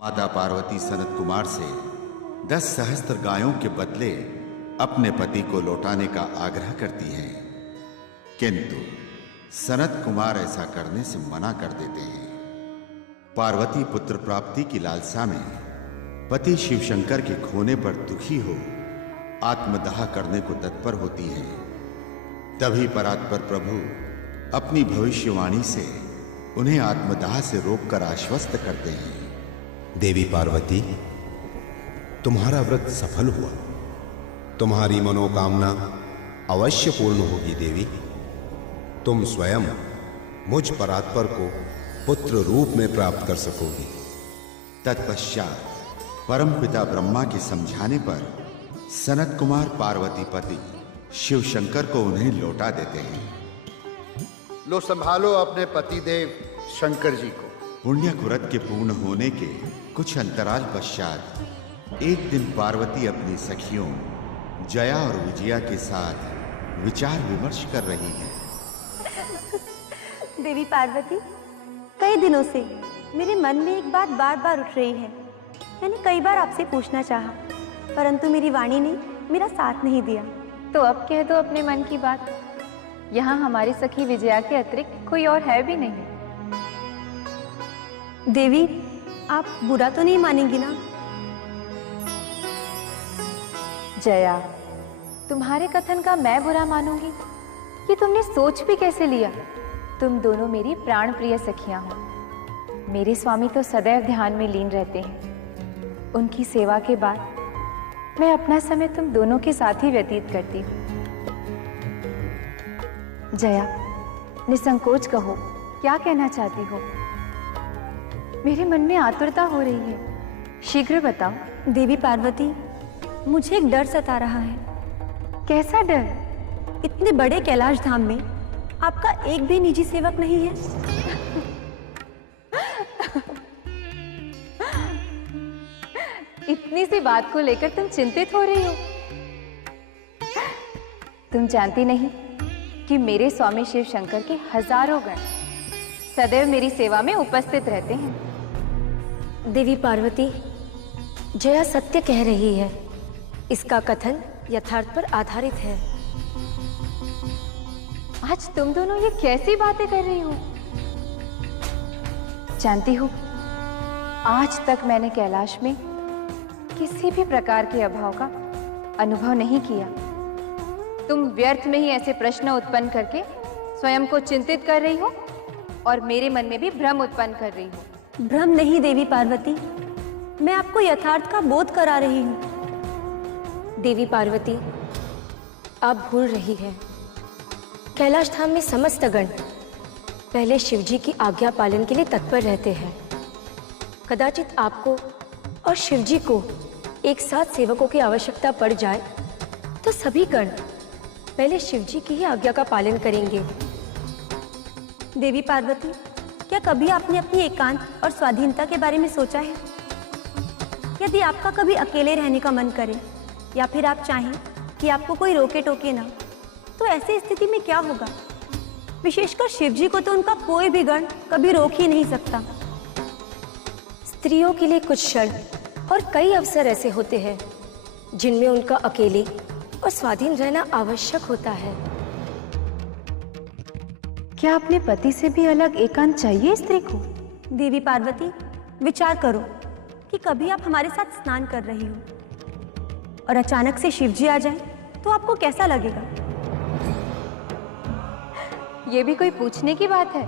माता पार्वती सनत कुमार से 10 सहस्त्र गायों के बदले अपने पति को लौटाने का आग्रह करती हैं, किंतु सनत कुमार ऐसा करने से मना कर देते हैं। पार्वती पुत्र प्राप्ति की लालसा में पति शिवशंकर के खोने पर दुखी हो आत्मदाह करने को तत्पर होती हैं। तभी परात्पर प्रभु अपनी भविष्यवाणी से उन्हें आत्मदाह से रोककर आश्वस्त करते हैं। देवी पार्वती, तुम्हारा व्रत सफल हुआ। तुम्हारी मनोकामना अवश्य पूर्ण होगी। देवी, तुम स्वयं मुझ परात्पर को पुत्र रूप में प्राप्त कर सकोगी। तत्पश्चात परमपिता ब्रह्मा के समझाने पर सनत कुमार पार्वती पति शिवशंकर को उन्हें लौटा देते हैं। लो संभालो अपने पतिदेव शंकर जी को। पुण्य कुरत के पूर्ण होने के कुछ अंतराल पश्चात एक दिन पार्वती अपनी सखियों जया और विजया के साथ विचार विमर्श कर रही है। देवी पार्वती, कई दिनों से मेरे मन में एक बात बार बार उठ रही है। मैंने कई बार आपसे पूछना चाहा, परंतु मेरी वाणी ने मेरा साथ नहीं दिया। तो अब कह दो अपने मन की बात। यहाँ हमारी सखी विजया के अतिरिक्त कोई और है भी नहीं। देवी, आप बुरा तो नहीं मानेंगी ना? जया, तुम्हारे कथन का मैं बुरा मानूंगी? ये तुमने सोच भी कैसे लिया? तुम दोनों मेरी प्राण प्रिय सखियां हो। मेरे स्वामी तो सदैव ध्यान में लीन रहते हैं। उनकी सेवा के बाद मैं अपना समय तुम दोनों के साथ ही व्यतीत करती हूँ। जया, निसंकोच कहो, क्या कहना चाहती हो? मेरे मन में आतुरता हो रही है, शीघ्र बताओ। देवी पार्वती, मुझे एक डर सता रहा है। कैसा डर? इतने बड़े कैलाश धाम में आपका एक भी निजी सेवक नहीं है। इतनी सी बात को लेकर तुम चिंतित हो रही हो? तुम जानती नहीं कि मेरे स्वामी शिव शंकर के हजारों गण सदैव मेरी सेवा में उपस्थित रहते हैं। देवी पार्वती, जया सत्य कह रही है। इसका कथन यथार्थ पर आधारित है। आज तुम दोनों ये कैसी बातें कर रही हो? जानती हो, आज तक मैंने कैलाश में किसी भी प्रकार के अभाव का अनुभव नहीं किया। तुम व्यर्थ में ही ऐसे प्रश्न उत्पन्न करके स्वयं को चिंतित कर रही हो और मेरे मन में भी भ्रम उत्पन्न कर रही हो। भ्रम नहीं देवी पार्वती, मैं आपको यथार्थ का बोध करा रही हूँ। देवी पार्वती, आप भूल रही हैं। कैलाश धाम में समस्त गण पहले शिवजी की आज्ञा पालन के लिए तत्पर रहते हैं। कदाचित आपको और शिवजी को एक साथ सेवकों की आवश्यकता पड़ जाए तो सभी गण पहले शिवजी की ही आज्ञा का पालन करेंगे। देवी पार्वती, क्या कभी आपने अपनी एकांत और स्वाधीनता के बारे में सोचा है? यदि आपका कभी अकेले रहने का मन करे या फिर आप चाहें कि आपको कोई रोके टोके ना, तो ऐसी स्थिति में क्या होगा? विशेषकर शिवजी को तो उनका कोई भी गण कभी रोक ही नहीं सकता। स्त्रियों के लिए कुछ क्षण और कई अवसर ऐसे होते हैं जिनमें उनका अकेले और स्वाधीन रहना आवश्यक होता है। क्या अपने पति से भी अलग एकांत चाहिए स्त्री को? देवी पार्वती, विचार करो कि कभी आप हमारे साथ स्नान कर रही हो और अचानक से शिवजी आ जाए तो आपको कैसा लगेगा? ये भी कोई पूछने की बात है?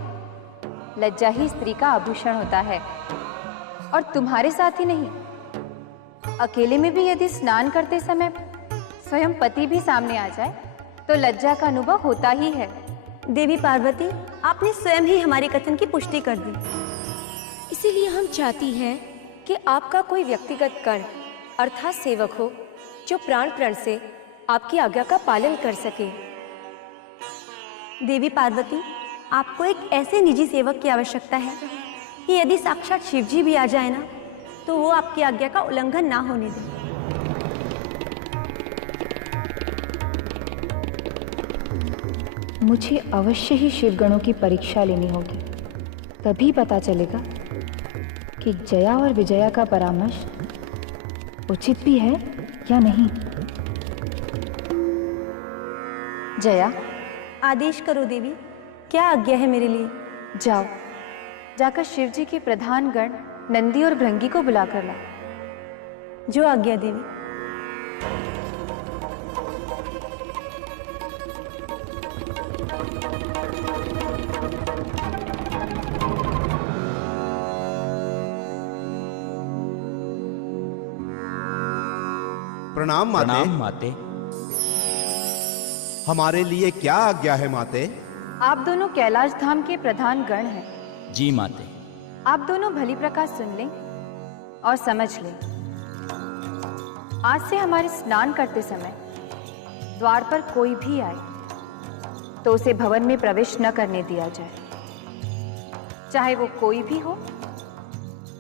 लज्जा ही स्त्री का आभूषण होता है। और तुम्हारे साथ ही नहीं, अकेले में भी यदि स्नान करते समय स्वयं पति भी सामने आ जाए तो लज्जा का अनुभव होता ही है। देवी पार्वती, आपने स्वयं ही हमारे कथन की पुष्टि कर दी। इसीलिए हम चाहती हैं कि आपका कोई व्यक्तिगत गण अर्थात सेवक हो जो प्राण प्रण से आपकी आज्ञा का पालन कर सके। देवी पार्वती, आपको एक ऐसे निजी सेवक की आवश्यकता है कि यदि साक्षात शिवजी भी आ जाए ना, तो वो आपकी आज्ञा का उल्लंघन ना होने दे। मुझे अवश्य ही शिवगणों की परीक्षा लेनी होगी, तभी पता चलेगा कि जया और विजया का परामर्श उचित भी है या नहीं। जया, आदेश करो देवी, क्या आज्ञा है मेरे लिए? जाओ, जाकर शिवजी के प्रधान गण नंदी और भृंगी को बुलाकर ला। जो आज्ञा देवी। प्रणाम माते। प्रणाम माते। हमारे लिए क्या आज्ञा है माते? आप दोनों कैलाश धाम के प्रधान गण हैं। जी माते। आप दोनों भली प्रकार सुन लें और समझ लें। आज से हमारे स्नान करते समय द्वार पर कोई भी आए तो उसे भवन में प्रवेश न करने दिया जाए, चाहे वो कोई भी हो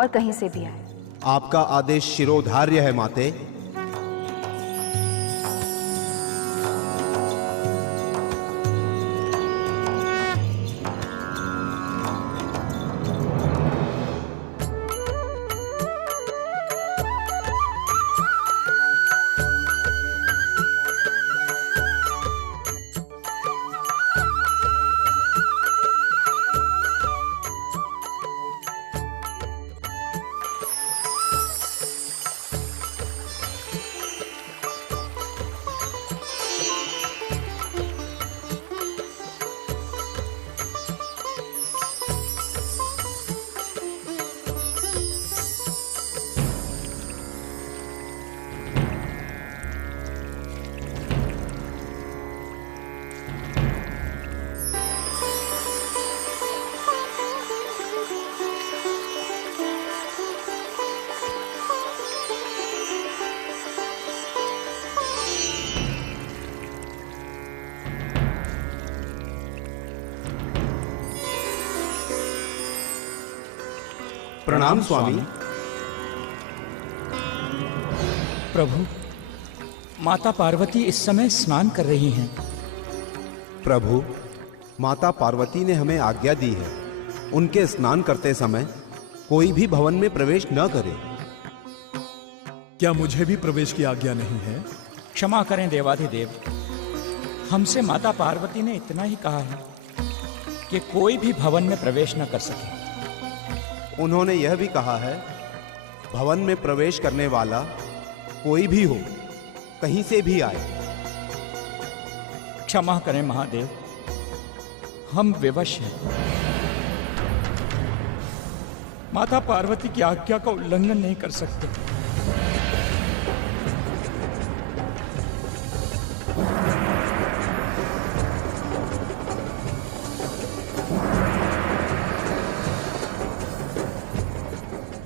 और कहीं से भी आए। आपका आदेश शिरोधार्य है माते। प्रणाम स्वामी। प्रभु, माता पार्वती इस समय स्नान कर रही हैं। प्रभु, माता पार्वती ने हमें आज्ञा दी है, उनके स्नान करते समय कोई भी भवन में प्रवेश न करे। क्या मुझे भी प्रवेश की आज्ञा नहीं है? क्षमा करें देवाधिदेव, हमसे माता पार्वती ने इतना ही कहा है कि कोई भी भवन में प्रवेश न कर सके। उन्होंने यह भी कहा है, भवन में प्रवेश करने वाला कोई भी हो, कहीं से भी आए। क्षमा करें महादेव, हम विवश हैं। माता पार्वती की आज्ञा का उल्लंघन नहीं कर सकते।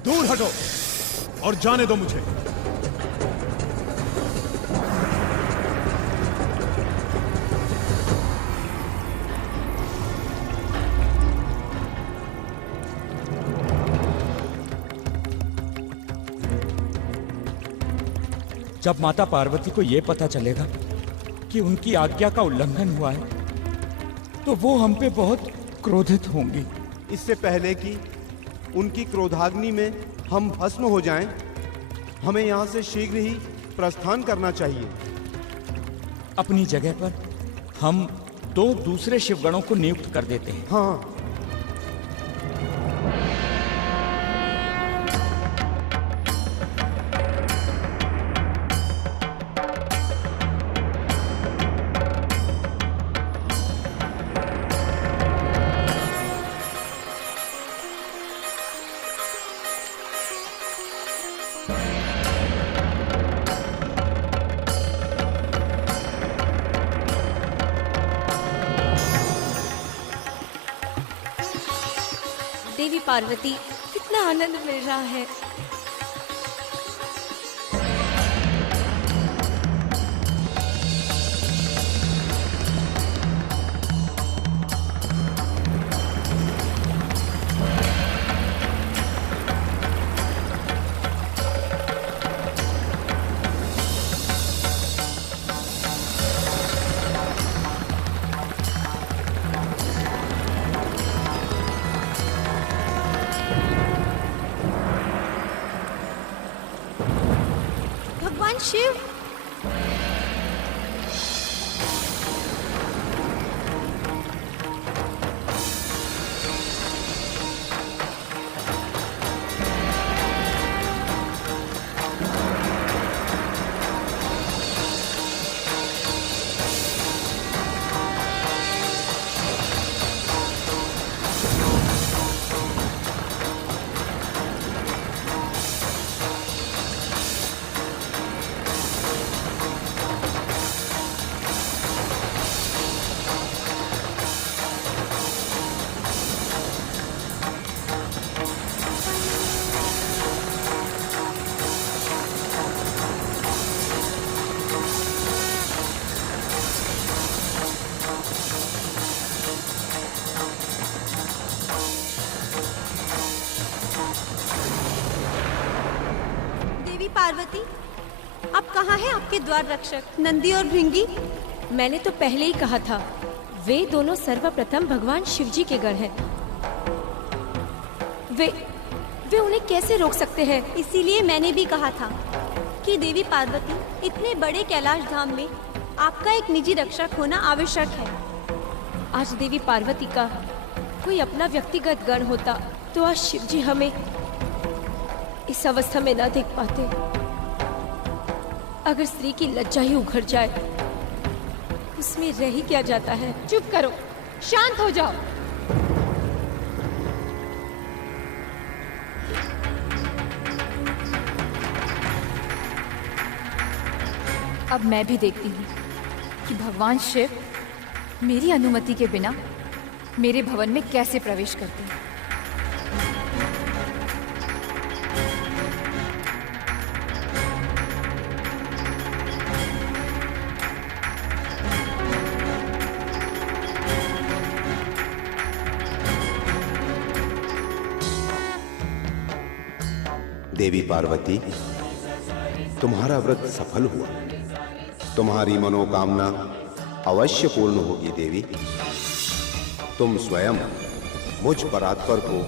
दूर हटो और जाने दो मुझे। जब माता पार्वती को यह पता चलेगा कि उनकी आज्ञा का उल्लंघन हुआ है तो वो हम पे बहुत क्रोधित होंगी। इससे पहले कि उनकी क्रोधाग्नि में हम भस्म हो जाएं, हमें यहां से शीघ्र ही प्रस्थान करना चाहिए। अपनी जगह पर हम 2 दूसरे शिवगणों को नियुक्त कर देते हैं। हाँ, देवी पार्वती, कितना आनंद मिल रहा है। भगवान शिव। देवी पार्वती, अब कहाँ है आपके द्वार रक्षक नंदी और भृंगी? मैंने तो पहले ही कहा था, वे दोनों सर्वप्रथम भगवान शिव जी के गण हैं। वे उन्हें कैसे रोक सकते हैं? इसीलिए मैंने भी कहा था कि देवी पार्वती, इतने बड़े कैलाश धाम में आपका एक निजी रक्षक होना आवश्यक है। आज देवी पार्वती का कोई अपना व्यक्तिगत गण होता तो आज शिव जी हमें इस अवस्था में ना देख पाते। अगर स्त्री की लज्जा ही उघड़ जाए, उसमें रह ही क्या जाता है? चुप करो, शांत हो जाओ। अब मैं भी देखती हूँ कि भगवान शिव मेरी अनुमति के बिना मेरे भवन में कैसे प्रवेश करते हैं। देवी पार्वती, तुम्हारा व्रत सफल हुआ। तुम्हारी मनोकामना अवश्य पूर्ण होगी देवी। तुम स्वयं मुझ परात्पर को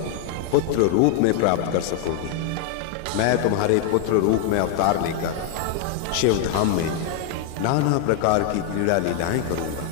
पुत्र रूप में प्राप्त कर सकोगी। मैं तुम्हारे पुत्र रूप में अवतार लेकर शिवधाम में नाना प्रकार की क्रीड़ा लीलाएं करूंगा।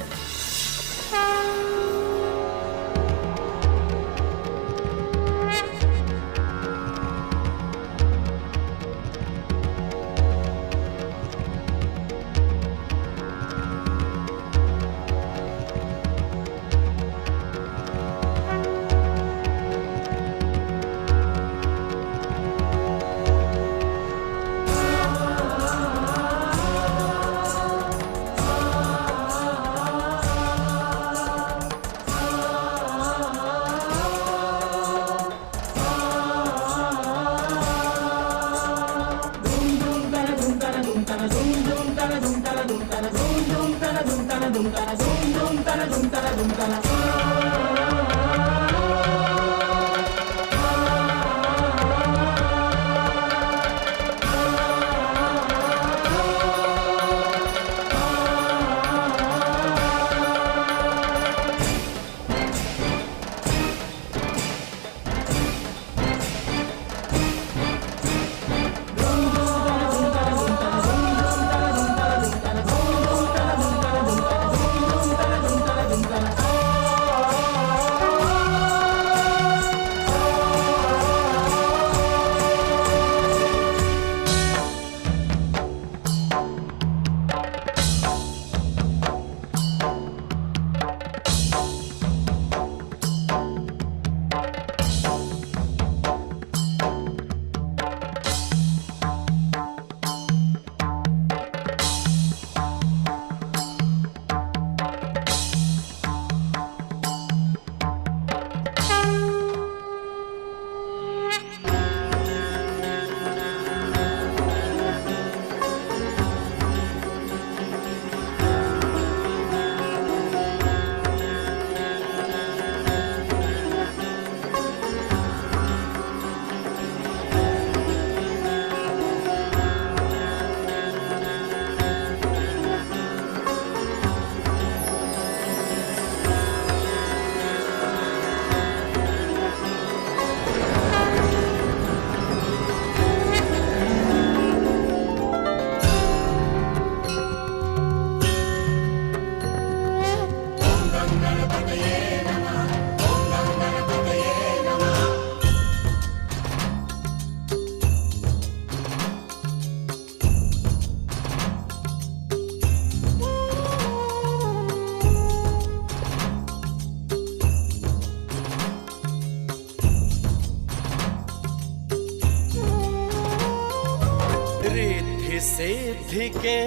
सिद्धि के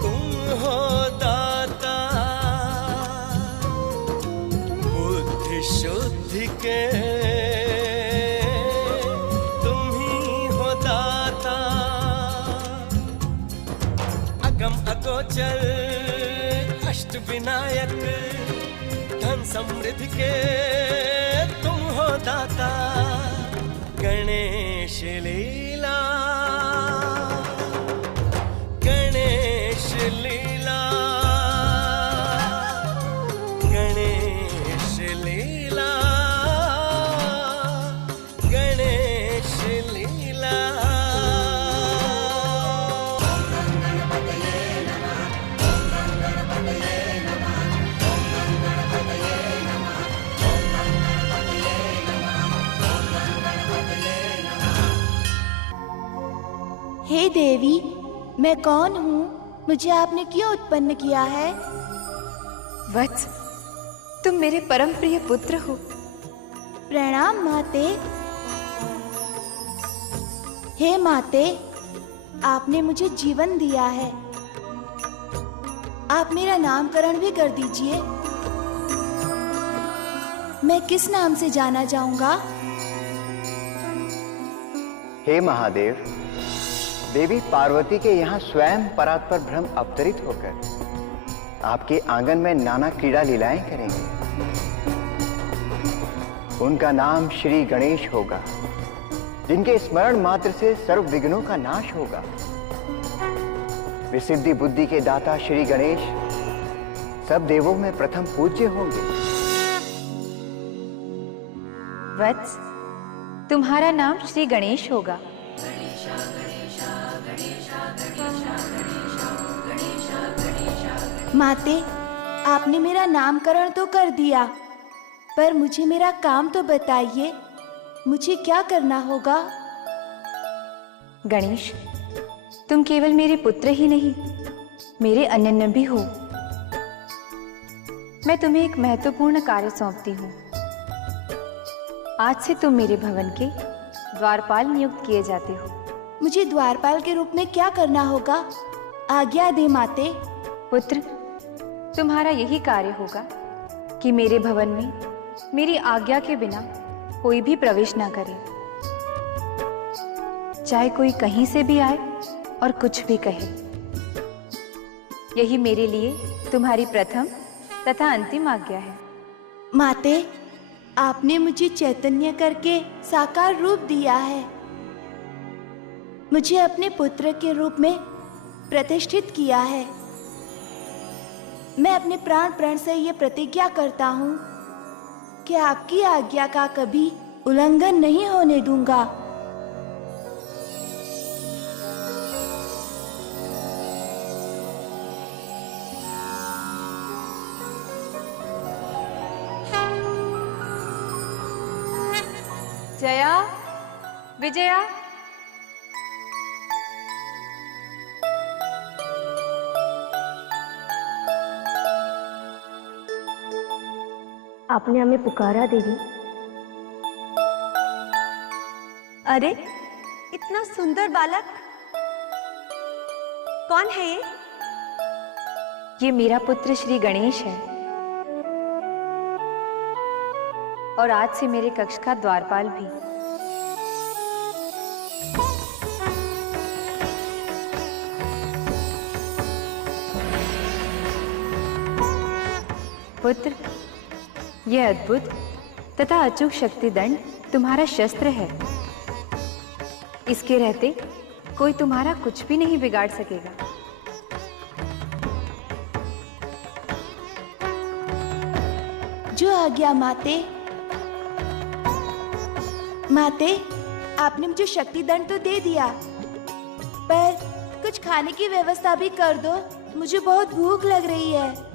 तुम हो दाता, बुद्धि शुद्धि के तुम ही हो दाता, अगम अगोचर अष्ट विनायक धन समृद्धि के तुम हो दाता, गणेश लीला गणेश लीला गणेश लीला गणेश लीला। हे देवी, मैं कौन हूँ? मुझे आपने क्यों उत्पन्न किया है? वत्स, तुम मेरे परम प्रिय पुत्र हो। प्रणाम माते। हे माते, आपने मुझे जीवन दिया है। आप मेरा नामकरण भी कर दीजिए। मैं किस नाम से जाना जाऊंगा? हे महादेव, देवी पार्वती के यहाँ स्वयं परात्पर ब्रह्म अवतरित होकर आपके आंगन में नाना क्रीड़ा लीलाएं करेंगे। उनका नाम श्री गणेश होगा, जिनके स्मरण मात्र से सर्व विघ्नों का नाश होगा। विसिद्धि बुद्धि के दाता श्री गणेश सब देवों में प्रथम पूज्य होंगे। वत्स, तुम्हारा नाम श्री गणेश होगा। माते, आपने मेरा नामकरण तो कर दिया, पर मुझे मेरा काम तो बताइए। मुझे क्या करना होगा? गणेश, तुम केवल मेरे पुत्र ही नहीं, मेरे अनन्य भी हो। मैं तुम्हें एक महत्वपूर्ण कार्य सौंपती हूँ। आज से तुम मेरे भवन के द्वारपाल नियुक्त किए जाते हो। मुझे द्वारपाल के रूप में क्या करना होगा? आज्ञा दे माते। पुत्र, तुम्हारा यही कार्य होगा कि मेरे भवन में मेरी आज्ञा के बिना कोई भी प्रवेश ना करे, चाहे कोई कहीं से भी आए और कुछ भी कहे। यही मेरे लिए तुम्हारी प्रथम तथा अंतिम आज्ञा है। माते, आपने मुझे चैतन्य करके साकार रूप दिया है। मुझे अपने पुत्र के रूप में प्रतिष्ठित किया है। मैं अपने प्राण प्रण से ये प्रतिज्ञा करता हूँ कि आपकी आज्ञा का कभी उल्लंघन नहीं होने दूंगा। जया, विजया, आपने हमें पुकारा देवी। अरे, इतना सुंदर बालक कौन है ये? ये मेरा पुत्र श्री गणेश है और आज से मेरे कक्ष का द्वारपाल भी। पुत्र, यह अद्भुत तथा अचूक शक्ति दंड तुम्हारा शस्त्र है। इसके रहते कोई तुम्हारा कुछ भी नहीं बिगाड़ सकेगा। जो आज्ञा माते। माते, आपने मुझे शक्ति दंड तो दे दिया, पर कुछ खाने की व्यवस्था भी कर दो। मुझे बहुत भूख लग रही है।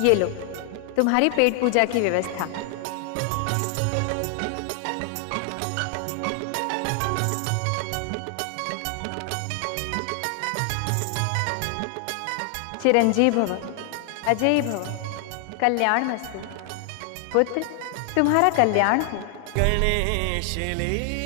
ये लो, तुम्हारी पेट पूजा की व्यवस्था। चिरंजीव भव, अजय भव, कल्याण मस्तु। पुत्र, तुम्हारा कल्याण हो। गणेश लीला